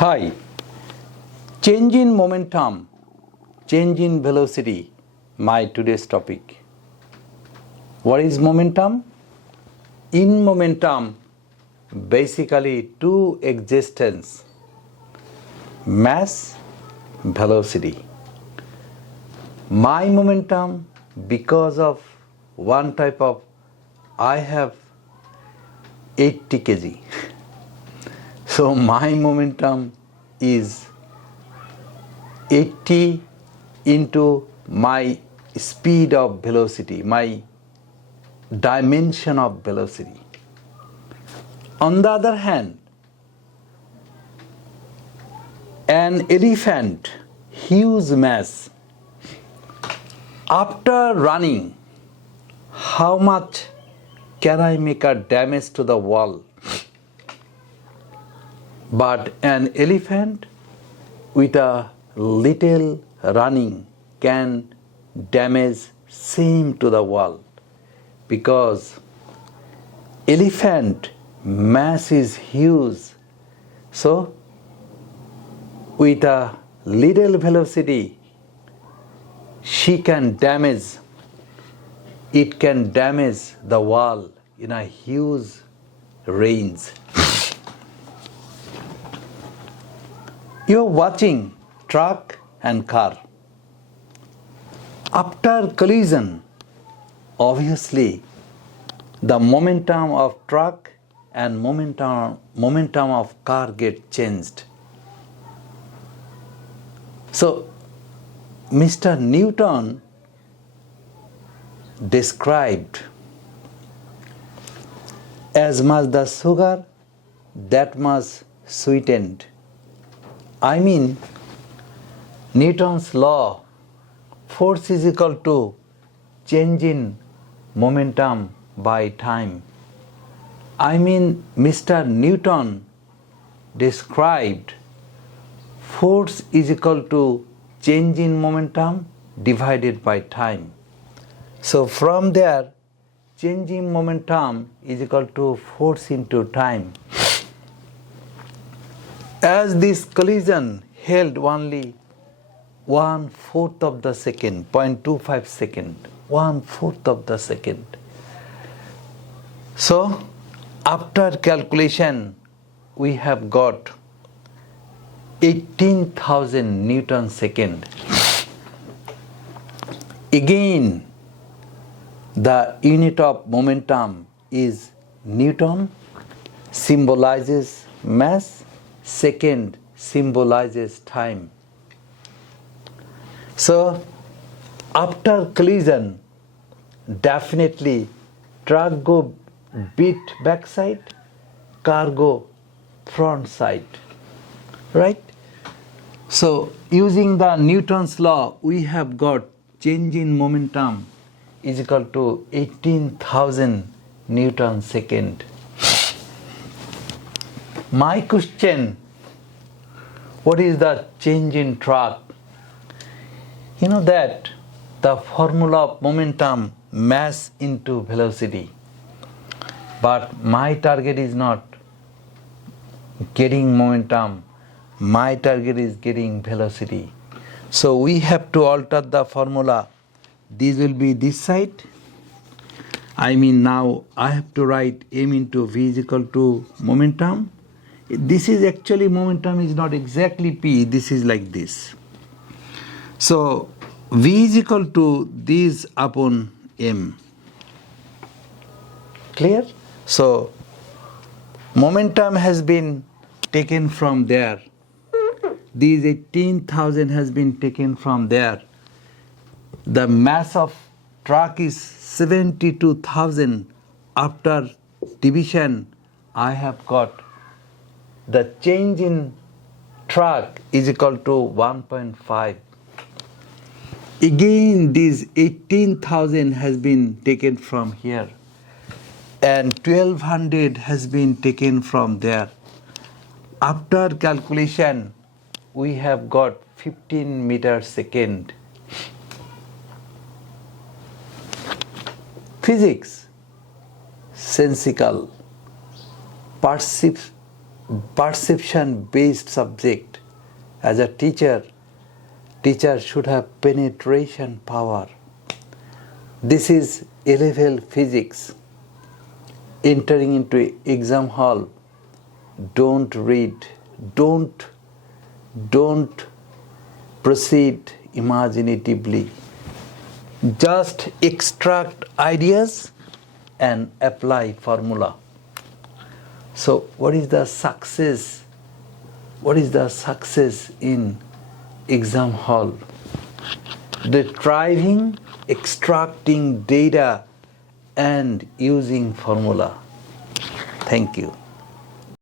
Hi, change in momentum, change in velocity, my today's topic. What is momentum? In momentum, basically two existence, mass, velocity. My momentum, because of one type of, I have 80 kg. So my momentum is 80 into my speed of velocity, my dimension of velocity. On the other hand, an elephant, huge mass, after running, how much can I make a damage to the wall? But an elephant with a little running can damage same to the wall, because elephant mass is huge. So with a little velocity, it can damage the wall in a huge range. You are watching truck and car. After collision, obviously the momentum of truck and momentum of car get changed. So Mr. Newton described, as much the sugar, that much sweetened. I mean, Newton's law, force is equal to change in momentum by time. I mean, Mr. Newton described force is equal to change in momentum divided by time. So from there, change in momentum is equal to force into time. As this collision held only 1/4 of the second, 0.25 second, 1/4 of the second. So after calculation, we have got 18,000 Newton second. Again, the unit of momentum is Newton, symbolizes mass, second symbolizes time. So after collision, definitely truck go beat backside, car go front side, right? So using the Newton's law, we have got change in momentum is equal to 18,000 Newton second. My question, what is the change in truck? You know that the formula of momentum, mass into velocity. But my target is not getting momentum. My target is getting velocity. So we have to alter the formula. This will be this side. I mean, now I have to write m into v is equal to momentum. This is actually, momentum is not exactly p. This is like this. So v is equal to this upon m. Clear? So momentum has been taken from there. These 18,000 has been taken from there. The mass of truck is 72,000. After division, I have got the change in truck is equal to 1.5. Again, this 18,000 has been taken from here, and 1200 has been taken from there. After calculation, we have got 15 meters second. Physics, sensical, perception based subject. As a teacher should have penetration power. This is A-level physics. Entering into exam hall, don't read, don't proceed imaginatively. Just extract ideas and apply formula. So what is the success? What is the success in exam hall? Retrieving, extracting data and using formula. Thank you.